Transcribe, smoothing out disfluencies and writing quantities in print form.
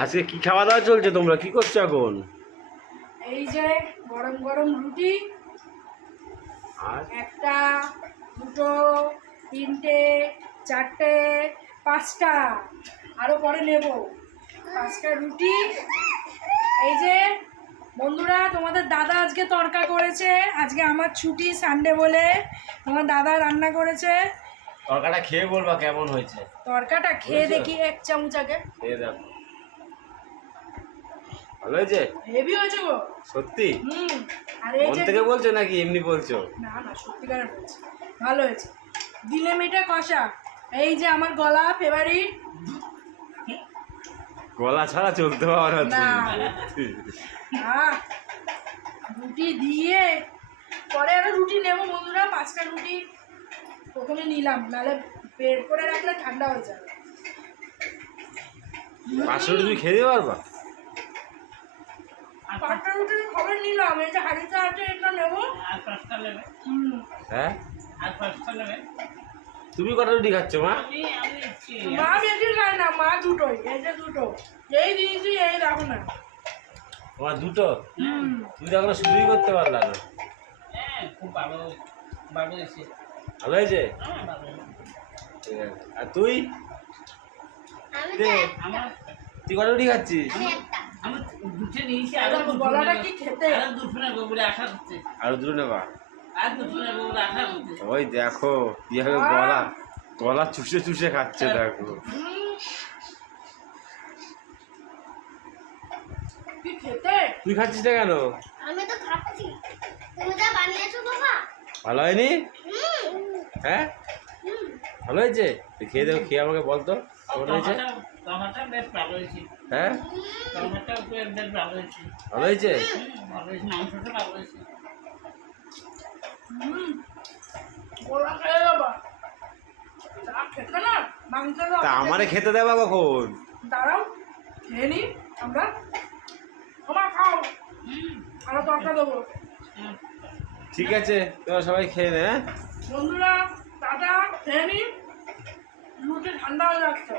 আজকে কি খাওয়া দাওয়া চলছে? তোমরা কি করছো এখন? এই যে গরম গরম রুটি, আর একটা, দুটো, তিনটে, চারটে, পাঁচটা, আরো পরে নেব। 5টা রুটি। এই যে বন্ধুরা, তোমাদের দাদা আজকে তড়কা করেছে। আজকে আমার ছুটি, সানডে বলে তোমার দাদা রান্না করেছে। তরকাটা খেয়ে বলবা কেমন হয়েছে। তড়কাটা খেয়ে দেখি এক চামচ আগে। খেয়ে দেখো, ভালো হয়েছে? হেভি হয়েছে গো, সত্যি? আর এই মন যে, থেকে বলছো নাকি এমনি বলছো? না না সত্যিকারের বলছি, ভালো হয়েছে। দিলে মিটে কষা। এই যে আমার গলা ফেভারিট। গলা ছাড়া চলতে পারো না। না তুমি। রুটি দিয়ে পরে আরো রুটি নেবো বন্ধুরা। 5টা রুটি প্রথমে নিলাম, নাহলে বের করে রাখলে ঠান্ডা হয়ে যাবে। 500 রুটি খেয়ে দিতে পারবা? 5টা রুটির খবর নিলাম। এই যে হাড়িটা আছে, এটা নেবো। হ্যাঁ, তুমি কটা রুটি খাচ্ছ মা? মা বেশি খায় না, মা দুটোই। এই যে দুটো এই দিয়েছি, এই রাখো না। তোমার দুটো? তুমি তো এখনো শুরুই করতে পারলা না। ভালো হয়েছে? ঠিক আছে। আর তুই তুই কটা রুটি খাচ্ছিস? গলাটা কি খেতে? আরো দুটো নেবা? ওই দেখো কিভাবে গলা গলা চুষে চুষে খাচ্ছে, দেখো। কি খেতে? তুই খাচ্ছিস না কেন? আমি তো খাচ্ছি। তুমি যা বানিয়েছো বাবা। ভালো হয়নি? হ্যাঁ, ভালো হয়েছে। তুই খেয়ে দেবো, খেয়ে আমাকে বলতো কেমন হয়েছে। হ্যাঁ, ভালো হয়েছে। গলা খেয়ে যাবা। যা খেতে না মাংসটা। তা আমারে খেতে দেবা কখন? দাঁড়াও, খেয়ে নি আমরা। তোমার খাও, আরো তরকা দেবো। ঠিক আছে, তোমরা সবাই খেয়ে নে। হ্যাঁ বন্ধুরা টাটা, খেয়ে নি। রুটি ঠান্ডা হয়ে যাচ্ছে।